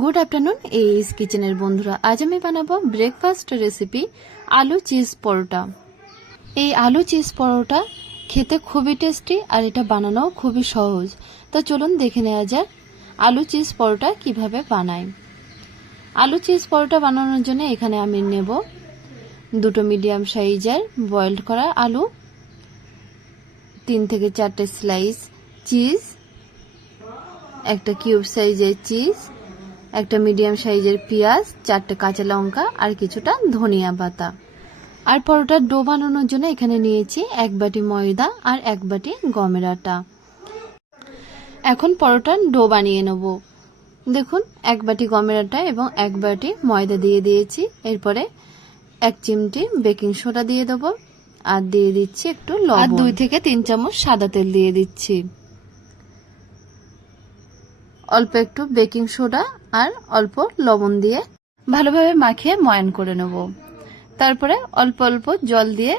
Good afternoon এইস কিচেনের বন্ধুরা, আজ আমি বানাবো ব্রেকফাস্ট রেসিপি আলু চিজ পরোটা। এই আলু চিজ পরোটা খেতে খুবই টেস্টি আর এটা বানানো খুবই সহজ। তো চলুন দেখে নেওয়া যাক আলু চিজ পরোটা কিভাবে বানাই। আলু চিজ পরোটা বানানোর জন্য এখানে আমি নেব দুটো মিডিয়াম সাইজের বয়েলড করা আলু, 3 থেকে 4টে স্লাইস চিজ, একটা কিউব সাইজের চিজ, একটা মিডিয়াম সাইজের পেঁয়াজ, 4টে কাঁচা লঙ্কা আর কিছুটা ধনিয়া পাতা। আর পরোটার ডো বানানোর জন্য এখানে নিয়েছি 1 বাটি ময়দা আর 1 বাটি গমের আটা। এখন পরোটার ডো বানিয়ে নেব। দেখুন 1 বাটি গমের আটা এবং 1 বাটি ময়দা দিয়ে দিয়েছি। এরপরে 1 চিমটি বেকিং সোডা দিয়ে দেব আর দিয়ে দিচ্ছি একটু লবণ আর 2 থেকে 3 চামচ সাদা তেল দিয়ে দিচ্ছি। অল্প একটু বেকিং সোডা আর অল্প লবণ দিয়ে ভালোভাবে মাখিয়ে ময়ান করে নেব। তারপরে অল্প অল্প জল দিয়ে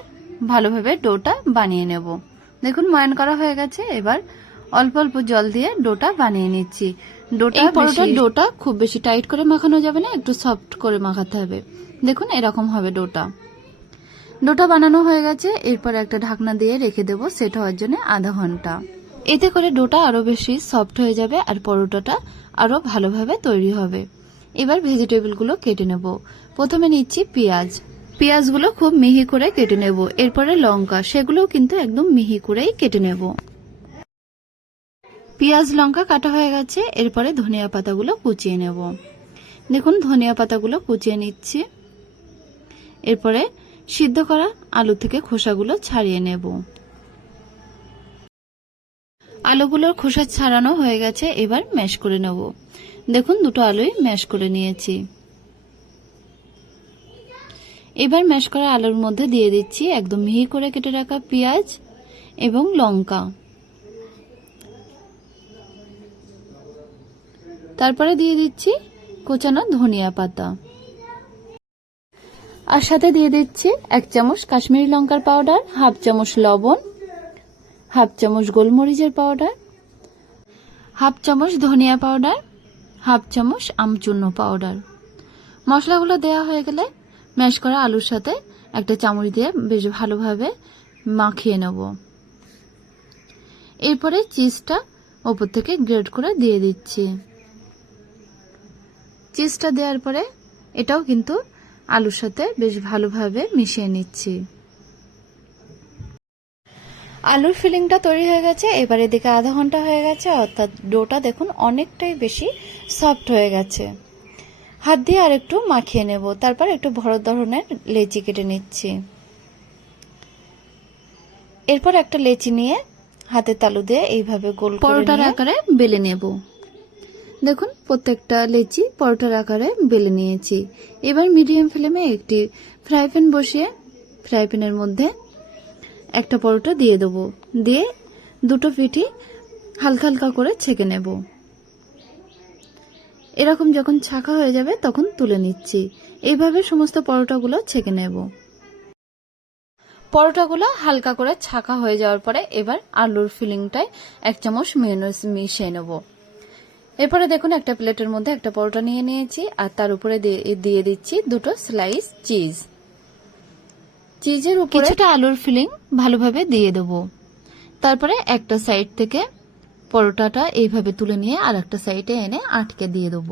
ভালোভাবে ডোটা বানিয়ে নেব। দেখুন ময়ান করা হয়ে গেছে। এবার অল্প অল্প জল দিয়ে ডোটা বানিয়ে নিচ্ছি। পরোটার ডোটা খুব বেশি টাইট করে মাখানো যাবে না, একটু সফট করে মাখাতে হবে। দেখুন এরকম হবে ডোটা বানানো হয়ে গেছে। এরপর একটা ঢাকনা দিয়ে রেখে দেব সেট হওয়ার জন্য আধা ঘন্টা। এতে করে ডোটা আরো বেশি সফট হয়ে যাবে আর পরোটাটা আরো ভালোভাবে তৈরি হবে। এবার ভেজিটেবলগুলো কেটে নেব। প্রথমে নিচ্ছি পেঁয়াজগুলো খুব মিহি করে কেটে নেব। এরপরে লঙ্কা, সেগুলোও কিন্তু একদম মিহি করেই কেটে নেব। পেঁয়াজ লঙ্কা কাটা হয়ে গেছে। এরপরে ধনিয়া পাতাগুলো কুচিয়ে নেব। দেখুন ধনিয়া পাতাগুলো কুচিয়ে নিচ্ছি। এরপরে সিদ্ধ করা আলু থেকে খোসাগুলো ছাড়িয়ে নেব। আলুগুলোর খোসা ছাড়ানো হয়ে গেছে। এবার ম্যাশ করে নেব। দেখুন দুটো আলুই ম্যাশ করে নিয়েছি। এবার ম্যাশ করা আলুর মধ্যে দিয়ে দিচ্ছি একদম মিহি করে কেটে রাখা পেঁয়াজ এবং লঙ্কা। তারপরে দিয়ে দিচ্ছি কোচানো ধনিয়া পাতা আর সাথে দিয়ে দিচ্ছি 1 চামচ কাশ্মীরি লঙ্কার পাউডার, 1/2 চামচ লবণ, 1/2 চামচ গোলমরিচের পাউডার, 1/2 চামচ ধনিয়া পাউডার, 1/2 চামচ আমচূর্ণ পাউডার। মশলাগুলো দেওয়া হয়ে গেলে ম্যাশ করা আলুর সাথে একটা চামচ দিয়ে বেশ ভালোভাবে মাখিয়ে নেব। এরপরে চিজটা উপর থেকে গ্রেট করে দিয়ে দিচ্ছি। চিজটা দেওয়ার পরে এটাও কিন্তু আলুর সাথে বেশ ভালোভাবে মিশিয়ে নিচ্ছি। আলুর ফিলিংটা তৈরি হয়ে গেছে। এবারে এদিকে আধা ঘন্টা হয়ে গেছে, অর্থাৎ ডোটা দেখুন অনেকটাই বেশি সফট হয়ে গেছে। হাত দিয়ে আর একটু মাখিয়ে নেব। তারপর একটু বড় ধরনের লেচি কেটে নিচ্ছি। এরপর একটা লেচি নিয়ে হাতের তালু দিয়ে এইভাবে গোল পরোটার আকারে বেলে নেব। দেখুন প্রত্যেকটা লেচি পরোটার আকারে বেলে নিয়েছি। এবার মিডিয়াম ফ্লেমে একটি ফ্রাই প্যান বসিয়ে ফ্রাই প্যানের মধ্যে একটা পরোটা দিয়ে দেবো। দিয়ে দুটো পিঠই হালকা হালকা করে ছেঁকে নেব। এরকম যখন ছাকা হয়ে যাবে তখন তুলে নিচ্ছি। এইভাবে সমস্ত পরোটাগুলো ছেঁকে নেব। পরোটাগুলো হালকা করে ছাকা হয়ে যাওয়ার পরে এবার আলুর ফিলিংটায় 1 চামচ মেয়োনেজ মিশিয়ে নেব। এরপরে দেখুন একটা প্লেটের মধ্যে একটা পরোটা নিয়ে নিয়েছি আর তার উপরে দিয়ে দিচ্ছি দুটো স্লাইস চিজের উপরে কিছুটা আলুর ফিলিং ভালোভাবে দিয়ে দেব। তারপরে একটা সাইড থেকে পরোটাটা এইভাবে তুলে নিয়ে আর একটা সাইডে এনে আটকে দিয়ে দেব।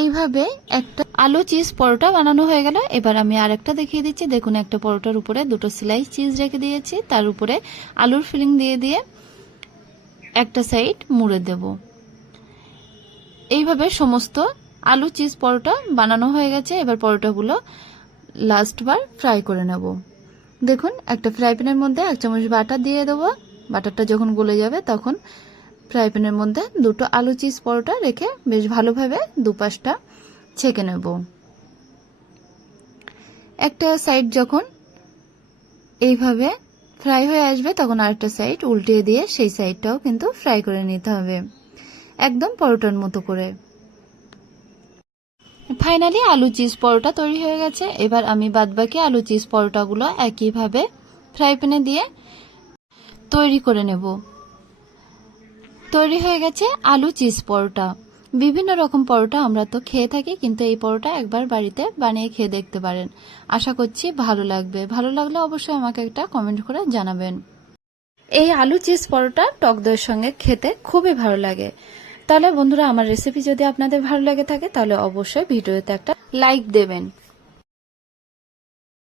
এইভাবে একটা আলু চিজ পরোটা বানানো হয়ে গেল। এবার আমি আরেকটা দেখিয়ে দিচ্ছি। দেখুন একটা পরোটার উপরে দুটো স্লাইস চিজ রেখে দিয়েছি, তার উপরে আলুর ফিলিং দিয়ে দিয়ে একটা সাইড মুড়ে দেব। এইভাবে সমস্ত আলু চিজ পরোটা বানানো হয়ে গেছে। এবার পরোটাগুলো লাস্টবার ফ্রাই করে নেব। দেখুন একটা ফ্রাই প্যানের মধ্যে 1 চামচ বাটার দিয়ে দেব। বাটারটা যখন গলে যাবে তখন ফ্রাই প্যানের মধ্যে দুটো আলু চিজ পরোটা রেখে বেশ ভালোভাবে দুপাশটা ছেঁকে নেব। একটা সাইড যখন এইভাবে ফ্রাই হয়ে আসবে তখন আরেকটা সাইড উল্টিয়ে দিয়ে সেই সাইডটাও কিন্তু ফ্রাই করে নিতে হবে একদম পরোটার মতো করে। ফাইনালি আলু চিজ পরোটা তৈরি হয়ে গেছে। এবার আমি বাদবাকি আলু চিজ পরোটাগুলো একইভাবে ফ্রাই প্যানে দিয়ে তৈরি করে নেব। তৈরি হয়ে গেছে আলু চিজ পরোটা। বিভিন্ন রকম পরোটা আমরা তো খেয়ে থাকি, কিন্তু এই পরোটা একবার বাড়িতে বানিয়ে খেয়ে দেখতে পারেন। আশা করছি ভালো লাগবে। ভালো লাগলে অবশ্যই আমাকে একটা কমেন্ট করে জানাবেন। এই আলু চিজ পরোটা টক দইয়ের সঙ্গে খেতে খুবই ভালো লাগে। তাহলে বন্ধুরা, আমার রেসিপি যদি আপনাদের ভালো লাগে থাকে তাহলে অবশ্যই ভিডিওতে একটা লাইক দেবেন।